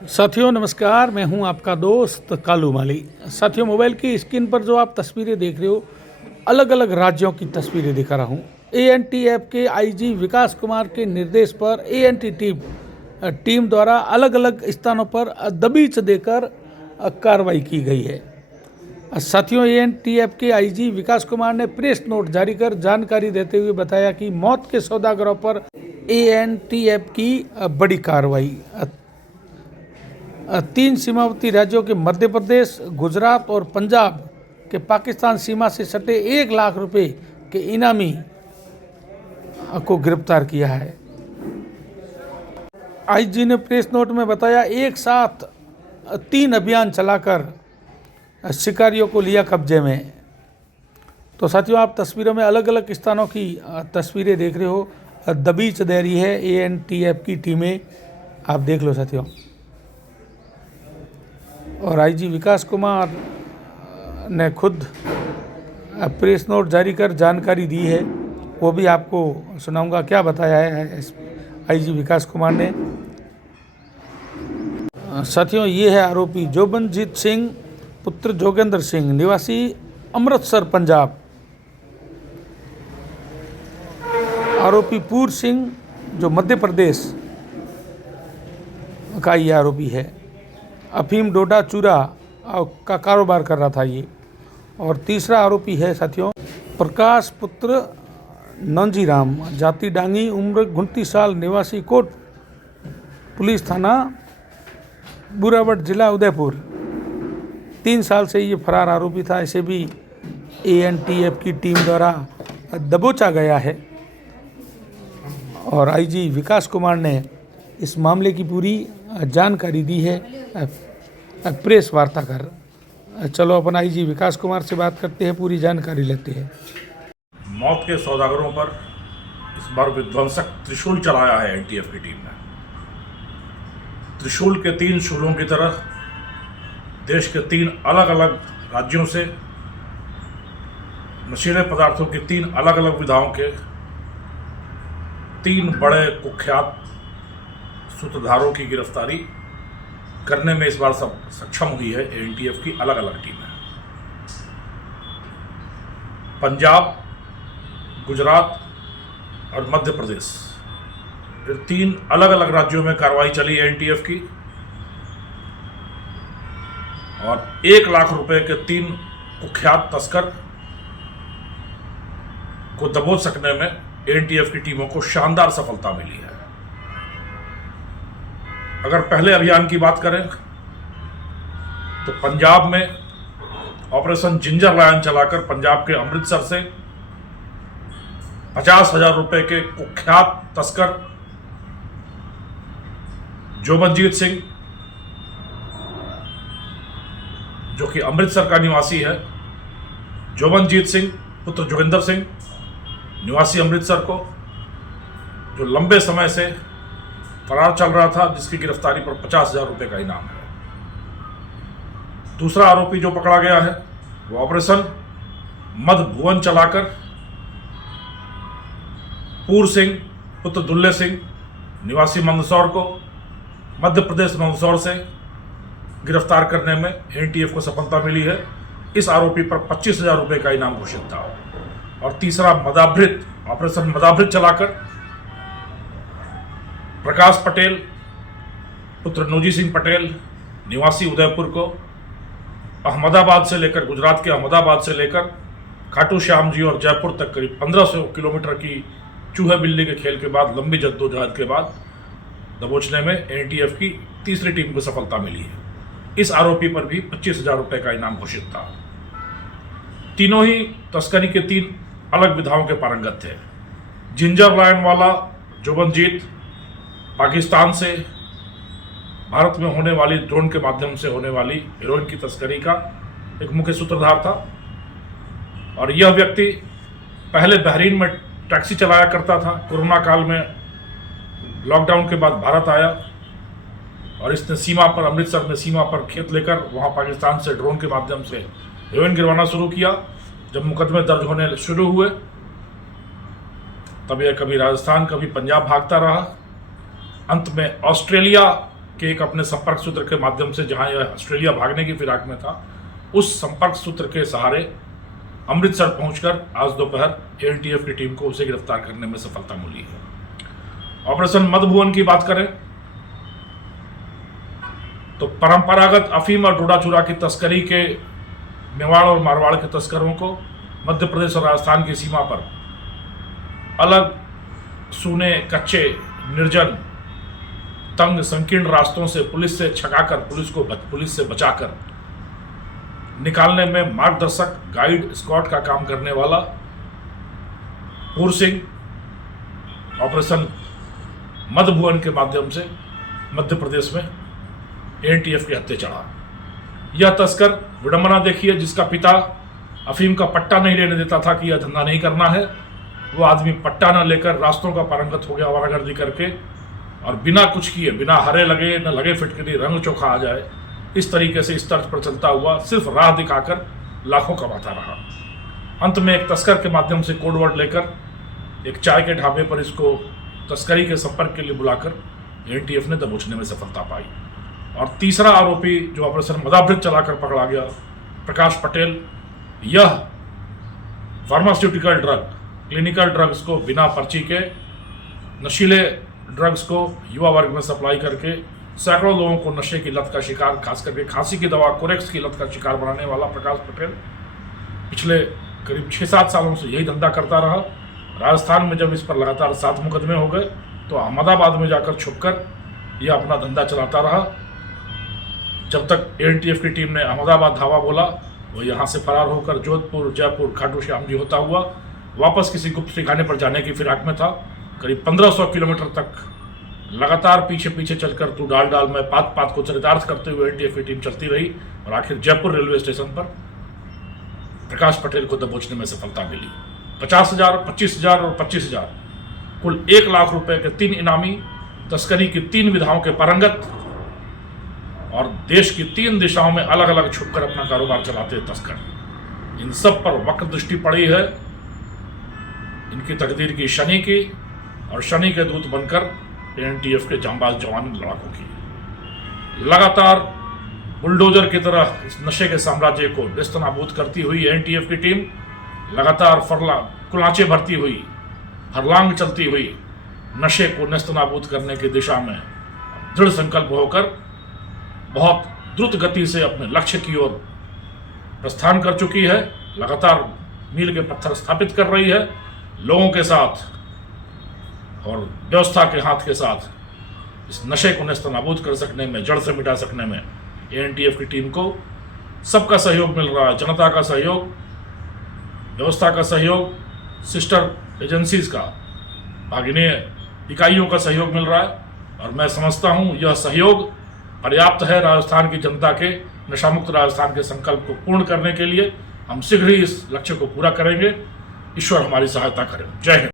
साथियों नमस्कार, मैं हूं आपका दोस्त कालू माली। साथियों, मोबाइल की स्क्रीन पर जो आप तस्वीरें देख रहे हो, अलग अलग राज्यों की तस्वीरें दिखा रहा हूं। एएनटीएफ के आईजी विकास कुमार के निर्देश पर एएनटी टीम द्वारा अलग अलग स्थानों पर दबिश देकर कार्रवाई की गई है। साथियों, एएनटीएफ के आईजी विकास कुमार ने प्रेस नोट जारी कर जानकारी देते हुए बताया कि मौत के सौदागरों पर एएनटीएफ की बड़ी कार्रवाई। 3 सीमावर्ती राज्यों के मध्य प्रदेश, गुजरात और पंजाब के पाकिस्तान सीमा से सटे 1 लाख रुपए के इनामी को गिरफ्तार किया है। आईजी ने प्रेस नोट में बताया, एक साथ 3 अभियान चलाकर शिकारियों को लिया कब्जे में। तो साथियों, आप तस्वीरों में अलग अलग स्थानों की तस्वीरें देख रहे हो। दबिश दे रही है एएनटीएफ की टीमें, आप देख लो साथियों। और आईजी विकास कुमार ने खुद प्रेस नोट जारी कर जानकारी दी है, वो भी आपको सुनाऊंगा। क्या बताया है आईजी विकास कुमार ने। साथियों, ये है आरोपी जोबनजीत सिंह पुत्र जोगेंद्र सिंह, निवासी अमृतसर पंजाब। आरोपी पूर सिंह जो मध्य प्रदेश का ये आरोपी है। अफीम डोडा चूरा का कारोबार कर रहा था ये। और तीसरा आरोपी है साथियों प्रकाश पुत्र नंजीराम, जाति डांगी, उम्र 29 साल, निवासी कोट पुलिस थाना बुरावट, जिला उदयपुर। 3 साल से ये फरार आरोपी था। इसे भी एएनटीएफ की टीम द्वारा दबोचा गया है। और आईजी विकास कुमार ने इस मामले की पूरी जानकारी दी है प्रेस वार्ता कर। चलो अपन आईजी विकास कुमार से बात करते हैं, पूरी जानकारी लेते हैं। मौत के सौदागरों पर इस बार विध्वंसक त्रिशूल चलाया है एनटीएफ की टीम ने। त्रिशूल के 3 शूलों की तरह देश के 3 अलग अलग राज्यों से नशीले पदार्थों की 3 अलग अलग विधाओं के 3 बड़े कुख्यात सूत्रधारों की गिरफ्तारी करने में इस बार सक्षम हुई है एनटीएफ की अलग अलग टीमें। पंजाब, गुजरात और मध्य प्रदेश, ये 3 अलग अलग राज्यों में कार्रवाई चली है एनटीएफ की। और 1 लाख रुपए के 3 कुख्यात तस्कर को दबोच सकने में एनटीएफ की टीमों को शानदार सफलता मिली है। अगर पहले अभियान की बात करें तो पंजाब में ऑपरेशन जिंजर लायन चलाकर पंजाब के अमृतसर से 50,000 रुपए के कुख्यात तस्कर जोबनजीत सिंह, जो कि अमृतसर का निवासी है, जोबनजीत सिंह पुत्र जोगिंदर सिंह, निवासी अमृतसर को, जो लंबे समय से फरार चल रहा था, जिसकी गिरफ्तारी पर 50,000 रुपए का इनाम है। दूसरा आरोपी जो पकड़ा गया है वो ऑपरेशन मध्य भुवन चलाकर पूर सिंह पुत्र दुल्ले सिंह, निवासी मंदसौर को मध्य प्रदेश मंदसौर से गिरफ्तार करने में एनटीएफ को सफलता मिली है। इस आरोपी पर 25,000 रुपए का इनाम घोषित था। और तीसरा मदाभृत, ऑपरेशन मदाभृत चलाकर प्रकाश पटेल पुत्र नूजी सिंह पटेल, निवासी उदयपुर को अहमदाबाद से लेकर, गुजरात के अहमदाबाद से लेकर खाटू श्याम जी और जयपुर तक करीब 1500 किलोमीटर की चूहे बिल्ली के खेल के बाद, लंबी जद्दोजहद के बाद दबोचने में एनटीएफ की तीसरी टीम को सफलता मिली है। इस आरोपी पर भी 25,000 रुपए का इनाम घोषित था। तीनों ही तस्करी के 3 अलग विधाओं के पारंगत थे। जिंजर लायन वाला जोबनजीत पाकिस्तान से भारत में होने वाली ड्रोन के माध्यम से होने वाली हेरोइन की तस्करी का एक मुख्य सूत्रधार था। और यह व्यक्ति पहले बहरीन में टैक्सी चलाया करता था। कोरोना काल में लॉकडाउन के बाद भारत आया और इसने सीमा पर, अमृतसर में सीमा पर खेत लेकर वहाँ पाकिस्तान से ड्रोन के माध्यम से हेरोइन गिरवाना शुरू किया। जब मुकदमे दर्ज होने शुरू हुए तब यह कभी राजस्थान कभी पंजाब भागता रहा। अंत में ऑस्ट्रेलिया कि एक अपने संपर्क सूत्र के माध्यम से जहां यह ऑस्ट्रेलिया भागने की फिराक में था, उस संपर्क सूत्र के सहारे अमृतसर पहुंचकर आज दोपहर एएनटीएफ की टीम को उसे गिरफ्तार करने में सफलता मिली है। ऑपरेशन मधुबन की बात करें तो परंपरागत अफीम और डोडा चूरा की तस्करी के मेवाड़ और मारवाड़ के तस्करों को मध्य प्रदेश और राजस्थान की सीमा पर अलग सूने, कच्चे, निर्जन, तंग, संकीर्ण रास्तों से पुलिस से छकाकर, पुलिस से बचाकर निकालने में मार्गदर्शक, गाइड, स्कॉट का काम करने वाला पूर सिंह ऑपरेशन मधुबन के माध्यम से मध्य प्रदेश में एएनटीएफ के हत्थे चढ़ा। यह तस्कर, विडंबना देखिए, जिसका पिता अफीम का पट्टा नहीं लेने देता था कि यह धंधा नहीं करना है, वो आदमी पट्टा न लेकर रास्तों का पारंगत हो गया आवारागर्दी करके, और बिना कुछ किए, बिना हरे लगे न लगे फिटकरी, रंग चोखा आ जाए, इस तरीके से इस तर्ज पर चलता हुआ सिर्फ राह दिखाकर लाखों कमाता रहा। अंत में एक तस्कर के माध्यम से कोडवर्ड लेकर एक चाय के ढाबे पर इसको तस्करी के संपर्क के लिए बुलाकर एएनटीएफ ने दबोचने में सफलता पाई। और तीसरा आरोपी जो ऑपरेशन मदाभृत चलाकर पकड़ा गया, प्रकाश पटेल, यह फार्मास्यूटिकल ड्रग, क्लिनिकल ड्रग्स को बिना पर्ची के, नशीले ड्रग्स को युवा वर्ग में सप्लाई करके सैकड़ों लोगों को नशे की लत का शिकार, खास करके खांसी की दवा कोरेक्स की लत का शिकार बनाने वाला प्रकाश पटेल पिछले करीब 6-7 सालों से यही धंधा करता रहा। राजस्थान में जब इस पर लगातार 7 मुकदमे हो गए तो अहमदाबाद में जाकर छुपकर यह अपना धंधा चलाता रहा। जब तक एएनटीएफ की टीम ने अहमदाबाद धावा बोला, वो यहाँ से फरार होकर जोधपुर, जयपुर, खाटू श्याम जी होता हुआ वापस किसी गुप्त ठिकाने पर जाने की फिराक में था। करीब 1500 किलोमीटर तक लगातार पीछे पीछे चलकर तू डाल डाल में पात को चरितार्थ करते हुए एएनटीएफ की टीम चलती रही और आखिर जयपुर रेलवे स्टेशन पर प्रकाश पटेल को दबोचने में सफलता मिली। 50,000, 25,000 और 25,000 कुल 1 लाख रुपए के 3 इनामी, तस्करी की 3 विधाओं के पारंगत और देश की 3 दिशाओं में अलग अलग छुपकर अपना कारोबार चलाते तस्कर, इन सब पर वक्र दृष्टि पड़ी है इनकी तकदीर की, शनि की, और शनि के दूत बनकर एएनटीएफ के जांबाज जवान लड़ाकों की। लगातार बुलडोजर की तरह इस नशे के साम्राज्य को नेस्तनाबूद करती हुई एएनटीएफ की टीम लगातार कुलांचे भरती हुई, फरलांग चलती हुई नशे को नेस्तनाबूद करने की दिशा में दृढ़ संकल्प होकर बहुत द्रुत गति से अपने लक्ष्य की ओर प्रस्थान कर चुकी है। लगातार मील के पत्थर स्थापित कर रही है। लोगों के साथ और व्यवस्था के हाथ के साथ इस नशे को नेस्तनाबूद कर सकने में, जड़ से मिटा सकने में एएनटीएफ की टीम को सबका सहयोग मिल रहा है। जनता का सहयोग, व्यवस्था का सहयोग, सिस्टर एजेंसीज का, भागिनी इकाइयों का सहयोग मिल रहा है। और मैं समझता हूँ यह सहयोग पर्याप्त है राजस्थान की जनता के नशामुक्त राजस्थान के संकल्प को पूर्ण करने के लिए। हम शीघ्र ही इस लक्ष्य को पूरा करेंगे। ईश्वर हमारी सहायता करें। जय हिंद।